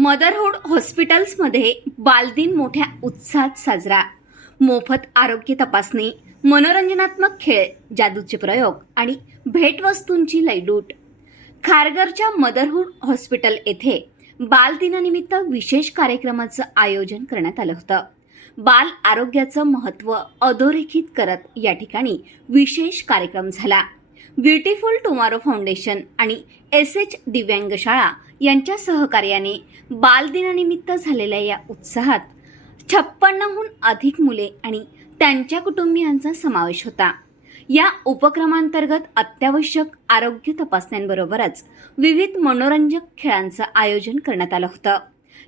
Motherhood हॉस्पिटल्समध्ये बालदिन मोठ्या उत्साहात साजरा. मोफत आरोग्य तपासणी मनोरंजनात्मक खेळ जादूचे प्रयोग आणि भेटवस्तूंची लयलूट. खारघरच्या मदरहूड हॉस्पिटल येथे बालदिनानिमित्त विशेष कार्यक्रमाचं आयोजन करण्यात आलं होतं. बाल आरोग्याचं महत्त्व अधोरेखित करत या ठिकाणी विशेष कार्यक्रम झाला. ब्युटिफुल टुमारो फाउंडेशन आणि एस एच दिव्यांग शाळा यांच्या सहकार्याने बालदिनानिमित्त झालेल्या या उत्साहात छप्पन्नहून अधिक मुले आणि त्यांच्या कुटुंबियांचा समावेश होता. या उपक्रमांतर्गत अत्यावश्यक आरोग्य तपासण्यांबरोबरच विविध मनोरंजक खेळांचं आयोजन करण्यात आलं होतं.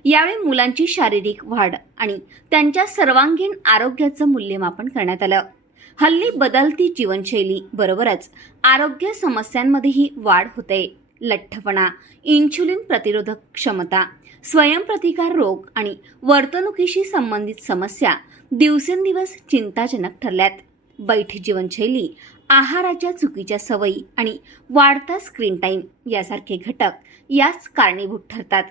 यावेळी मुलांची शारीरिक वाढ आणि त्यांच्या सर्वांगीण आरोग्याचं मूल्यमापन करण्यात आलं. हल्ली बदलती जीवनशैली बरोबरच आरोग्य समस्यांमध्येही वाढ होते. लठ्ठपणा इन्शुलिन प्रतिरोधक क्षमता स्वयंप्रतिकार रोग आणि वर्तणुकीशी संबंधित समस्या दिवसेंदिवस चिंताजनक ठरल्यात. बैठी जीवनशैली आहाराच्या चुकीच्या सवयी आणि वाढता स्क्रीन टाईम यासारखे घटक याच कारणीभूत ठरतात.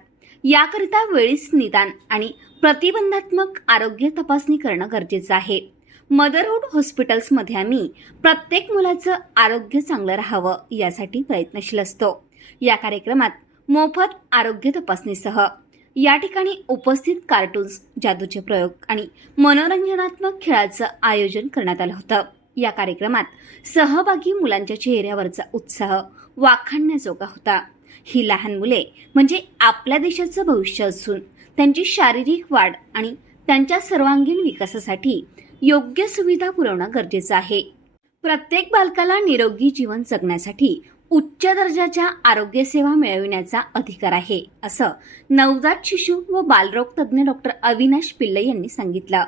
याकरिता वेळीच निदान आणि प्रतिबंधात्मक आरोग्य तपासणी करणं गरजेचं आहे. मदरहूड हॉस्पिटल्समध्ये आम्ही प्रत्येक मुलाचं आरोग्य चांगलं राहावं यासाठी प्रयत्नशील असतो. या कार्यक्रमात मोफत आरोग्य तपासणीसह या ठिकाणी उपस्थित कार्टून्स जादूचे प्रयोग आणि मनोरंजनात्मक खेळाचं आयोजन करण्यात आलं होतं. या कार्यक्रमात सहभागी मुलांच्या चेहऱ्यावरचा उत्साह वाखाणण्याजोगा होता. ही लहान मुले म्हणजे आपल्या देशाचं भविष्य असून त्यांची शारीरिक वाढ आणि त्यांच्या सर्वांगीण विकासासाठी योग्य सुविधा पुरवणं गरजेचं आहे. प्रत्येक बालकाला निरोगी जीवन जगण्यासाठी उच्च दर्जाच्या आरोग्य सेवा मिळविण्याचा अधिकार आहे असं नवजात शिशु व बालरोग तज्ज्ञ डॉक्टर अविनाश पिल्ले यांनी सांगितलं.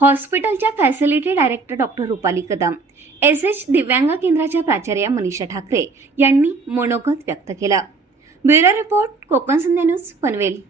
हॉस्पिटलच्या facility director doctor Rupali Kadam S H दिव्यांग केंद्राच्या प्राचार्या मनीषा ठाकरे यांनी मनोगत व्यक्त केलं. Bureau report Konkan Sandhya news Panvel.